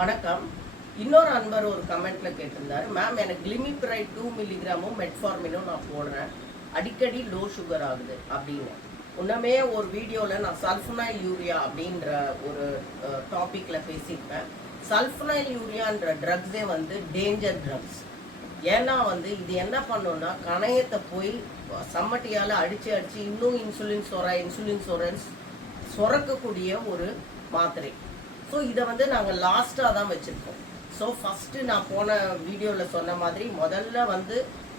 வணக்கம். இன்னொரு அன்பர் ஒரு கமெண்ட்ல கேட்டிருந்தாரு, மேம் எனக்கு கிளிமிப்ரைட் 2 மில்லிகிராமும் மெட்ஃபார்மினும் நான் போடுறேன், அடிக்கடி லோ சுகர் ஆகுது அப்படின்னு. முன்னமே ஒரு வீடியோவில் நான் சல்ஃபனைல் யூரியா அப்படின்ற ஒரு டாப்பிக்கில் பேசியிருப்பேன். சல்ஃபனைல் யூரியான்ற ட்ரக்ஸே வந்து டேஞ்சர் ட்ரக்ஸ். ஏன்னா வந்து இது என்ன பண்ணுன்னா கணையத்தை போய் சம்மட்டியால் அடித்து இன்னும் இன்சுலின் சுரக்கக்கூடிய ஒரு மாத்திரை. ஸோ இதை வந்து நாங்கள் லாஸ்ட்டாக தான் வச்சுருக்கோம். ஸோ ஃபஸ்ட்டு நான் போன வீடியோவில் சொன்ன மாதிரி முதல்ல வந்து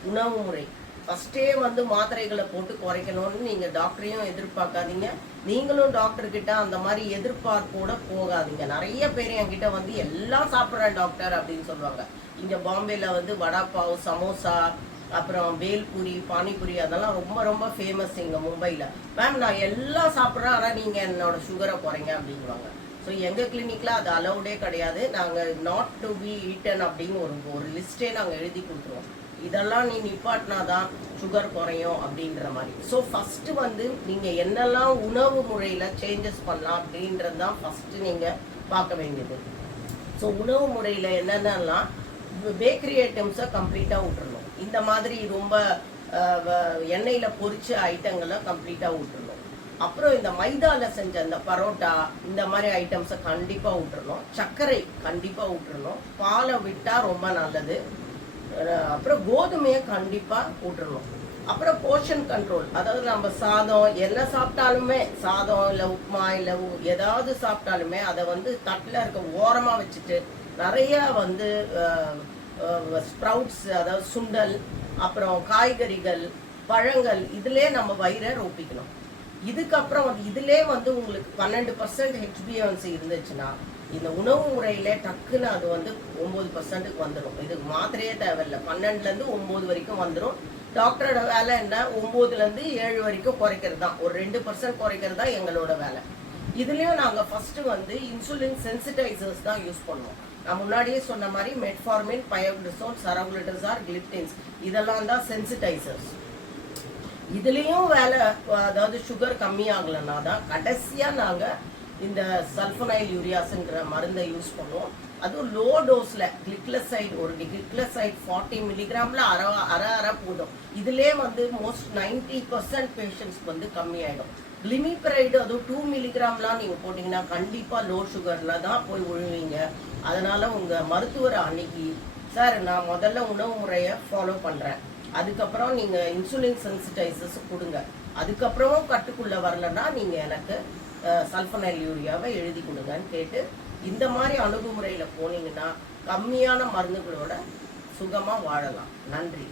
உணவு முறை ஃபஸ்ட்டே வந்து மாத்திரைகளை போட்டு குறைக்கணும்னு நீங்கள் டாக்டரையும் எதிர்பார்க்காதீங்க, நீங்களும் டாக்டர்கிட்ட அந்த மாதிரி எதிர்பார்ப்போட போகாதீங்க. நிறைய பேர் என்கிட்ட வந்து எல்லாம் சாப்பிட்றேன் டாக்டர் அப்படின்னு சொல்லுவாங்க. இங்கே பாம்பேயில் வந்து வடாப்பாவ், சமோசா, அப்புறம் பேல்பூரி, பானிபூரி அதெல்லாம் ரொம்ப ரொம்ப ஃபேமஸ் இங்கே மும்பையில். மேம் நான் எல்லாம் சாப்பிட்றேன், ஆனால் நீங்கள் என்னோட சுகரை குறைங்க அப்படிங்குவாங்க. ஸோ எங்கள் கிளினிக்கில் அது அலௌடே கிடையாது. நாங்கள் நாட் டு பி ஈட்டன் அப்படின்னு ஒரு லிஸ்ட்டே நாங்கள் எழுதி கொடுத்துருவோம். இதெல்லாம் நீ நிப்பாட்டினா தான் சுகர் குறையும் அப்படின்ற மாதிரி. ஸோ ஃபஸ்ட்டு வந்து நீங்கள் என்னெல்லாம் உணவு முறையில் சேஞ்சஸ் பண்ணலாம் அப்படின்றது தான் ஃபஸ்ட்டு நீங்கள் பார்க்க வேண்டியது. ஸோ உணவு முறையில் என்னென்னலாம் பேக்கரி ஐட்டம்ஸை கம்ப்ளீட்டாக விட்டுறணும். இந்த மாதிரி ரொம்ப எண்ணெயில் பொரிச்ச ஐட்டங்களை கம்ப்ளீட்டாக விட்டுறணும். அப்புறம் இந்த மைதாவில் செஞ்ச இந்த பரோட்டா இந்த மாதிரி ஐட்டம்ஸை கண்டிப்பாக விட்டுறணும். சர்க்கரை கண்டிப்பாக விட்டுறணும். பாலை விட்டால் ரொம்ப நல்லது. அப்புறம் கோதுமையை கண்டிப்பாக விட்டுறணும். அப்புறம் போர்ஷன் கண்ட்ரோல், அதாவது நம்ம சாதம் என்ன சாப்பிட்டாலுமே, சாதம் இல்லை உப்புமா இல்லை ஏதாவது சாப்பிட்டாலுமே அதை வந்து தட்டில் இருக்க ஓரமாக வச்சுட்டு நிறையா வந்து ஸ்ப்ரவுட்ஸ், அதாவது சுண்டல், அப்புறம் காய்கறிகள், பழங்கள் இதிலே நம்ம வயிறை ரொப்பிக்கணும். இதுக்கப்புறம் வந்து இதிலே வந்து உங்களுக்கு 12% HbA1c இருந்துச்சுன்னா இந்த உணவு முறையில் டக்குன்னு அது வந்து 9%க்கு வந்துடும். இதுக்கு மாத்திரையே தேவையில்லை. 12லேருந்து 9 வரைக்கும் வந்துடும். டாக்டரோட வேலை என்ன, 9லேருந்து 7 வரைக்கும் குறைக்கிறது தான். ஒரு 2% குறைக்கிறது தான் எங்களோட வேலை. இதுலேயும் நாங்கள் ஃபஸ்ட்டு வந்து இன்சுலின் சென்சிடைசர்ஸ் தான் யூஸ் பண்ணுவோம். நான் முன்னாடியே சொன்ன மாதிரி மெட்ஃபார்மின், பயோக்ளிசோன், சரகுலிட்டசார், கிளிப்டின்ஸ் இதெல்லாம் தான் சென்சிடைசர்ஸ். இதுலேயும் வேலை, அதாவது சுகர் கம்மியாகலைன்னா தான் கடைசியாக நாங்கள் இந்த சல்ஃபனைல் யூரியாஸுங்கிற மருந்தை யூஸ் பண்ணுவோம். அதுவும் லோ டோஸில் கிளிக்லசைட், ஒரு கிளிக்லசைட் 40 மில்லிகிராமில் அரை போதும். இதிலே வந்து மோஸ்ட் 90% பேஷண்ட்ஸ்க்கு வந்து கம்மியாயிடும். கிளிமிப்ரைடு அதுவும் 2 மில்லிகிராம்லாம் நீங்கள் போட்டிங்கன்னா கண்டிப்பாக லோ சுகரில் தான் போய் விழுவீங்க. அதனால் உங்கள் மருத்துவரை அன்னைக்கு, சார் நான் முதல்ல உணவு முறையை ஃபாலோ பண்ணுறேன், அதுக்கப்புறம் நீங்கள் இன்சுலின் சென்சிடைசர்ஸ் கொடுங்க, அதுக்கப்புறமும் கட்டுக்குள்ளே வரலன்னா நீங்கள் எனக்கு சல்ஃபனைல் யூரியாவை எழுதி கொடுங்கன்னு கேட்டு இந்த மாதிரி அணுகுமுறையில் போனீங்கன்னா கம்மியான மருந்துகளோட சுகமாக வாழலாம். நன்றி.